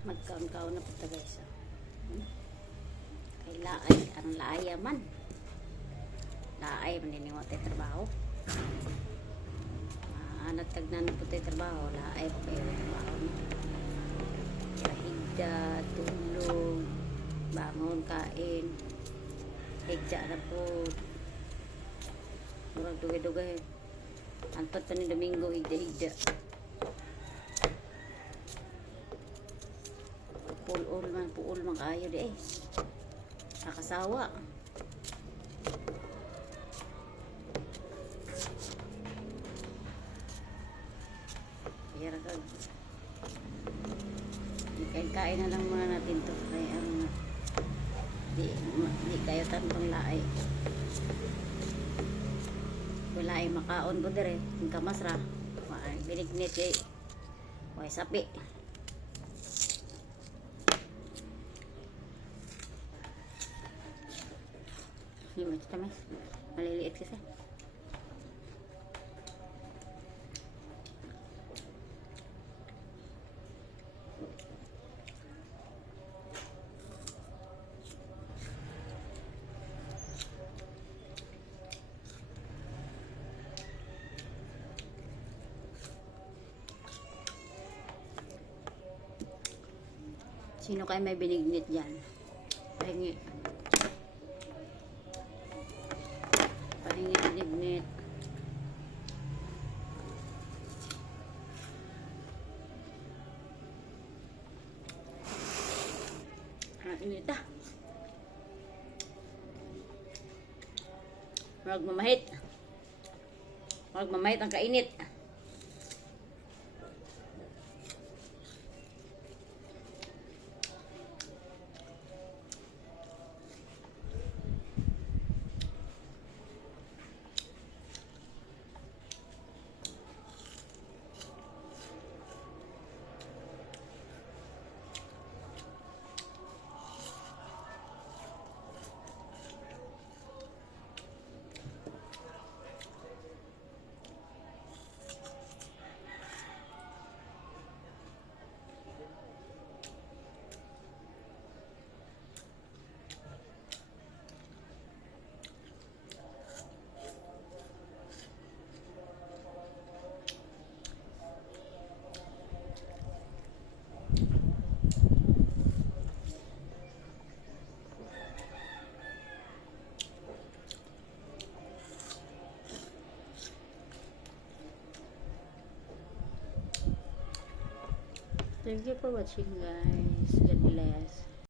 Magkaon-kaon na po ito guys. Kay laay, ang laay man. Laay man din yung tayo trabaho. Natagnan po tayo trabaho. Laay po kayo trabaho. Higda, tulog, bangon, kain. Higda na po. Murag dugay-dugay. Antot pa ni Domingo, higda-higda. Puul man kayo di eh. Nakasawa. Kaya kag kain na lang muna natin to. Kaya di kayo tantong laay. Wala ay makaon ko dire. Ang kamasra. Binignit eh. Way sapi. Hindi mo tamis. Maliliit kasi. Sino kayo may binignit dyan? Pahingi. Pahingi binignit. Init ah. Magmamahit. Magmamahit ang kainit. Thank you for watching guys. God bless.